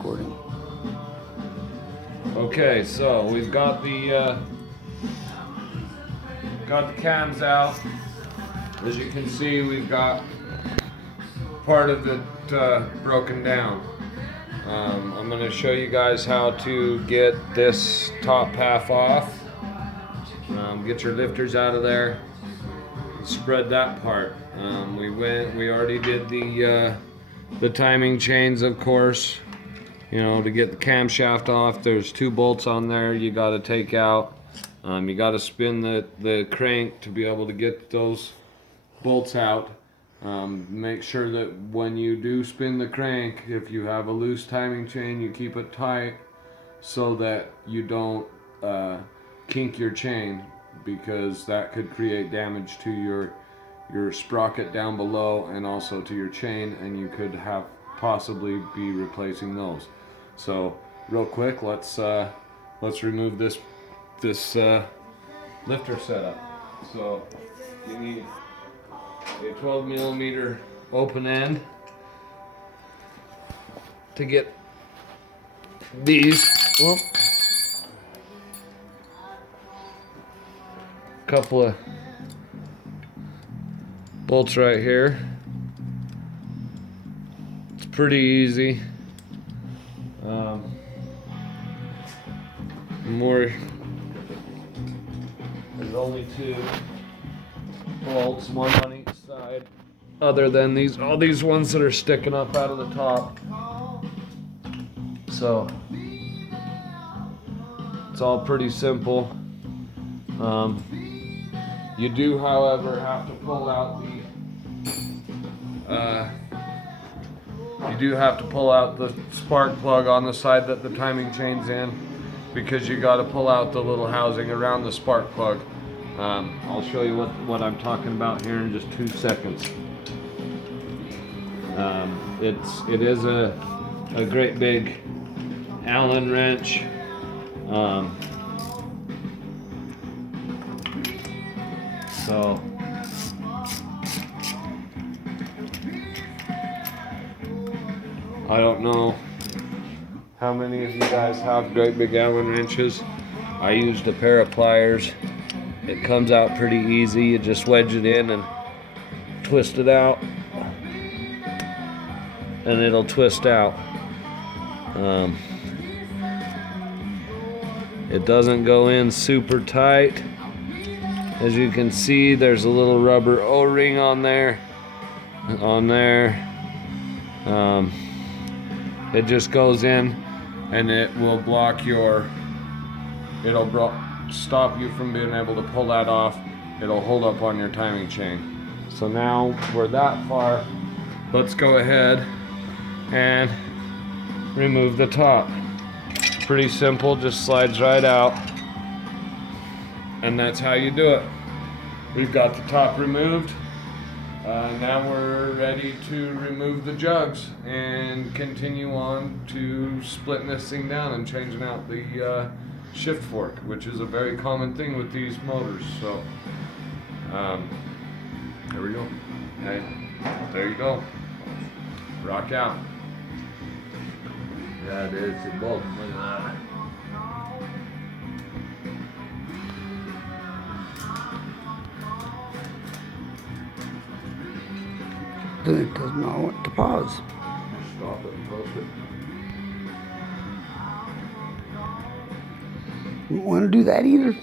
recording. Okay, so we've got the cams out. As you can see, we've got part of it broken down. I'm going to show you guys how to get this top half off. Get your lifters out of there. Spread that part. We already did the timing chains, of course. You know, to get the camshaft off, there's 2 bolts on there you got to take out. You got to spin the crank to be able to get those bolts out. Make sure that when you do spin the crank, if you have a loose timing chain, you keep it tight so that you don't kink your chain, because that could create damage to your sprocket down below and also to your chain, and you could have possibly be replacing those. So real quick, let's remove this lifter setup. So you need a 12 millimeter open end to get these. Well, couple of bolts right here. It's pretty easy. There's only 2 bolts, one on each side, other than all these ones that are sticking up out of the top. So it's all pretty simple. You do, however, have to pull out the spark plug on the side that the timing chain's in, because you got to pull out the little housing around the spark plug. I'll show you what I'm talking about here in just 2 seconds. It is a great big Allen wrench. So I don't know how many of you guys have great big Allen wrenches. I used a pair of pliers. It comes out pretty easy. You just wedge it in and twist it out, and it'll twist out. It doesn't go in super tight. As you can see, there's a little rubber O-ring on there. It just goes in, and it will block it'll stop you from being able to pull that off. It'll hold up on your timing chain. So now we're that far, let's go ahead and remove the top. Pretty simple, just slides right out, and that's how you do it. We've got the top removed. Now we're ready to remove the jugs and continue on to splitting this thing down and changing out the shift fork, which is a very common thing with these motors. So there we go. Okay, there you go. Rock out. Yeah, it is. It both. Look at that. It does not want to pause. Stop it and post it. You don't want to do that either.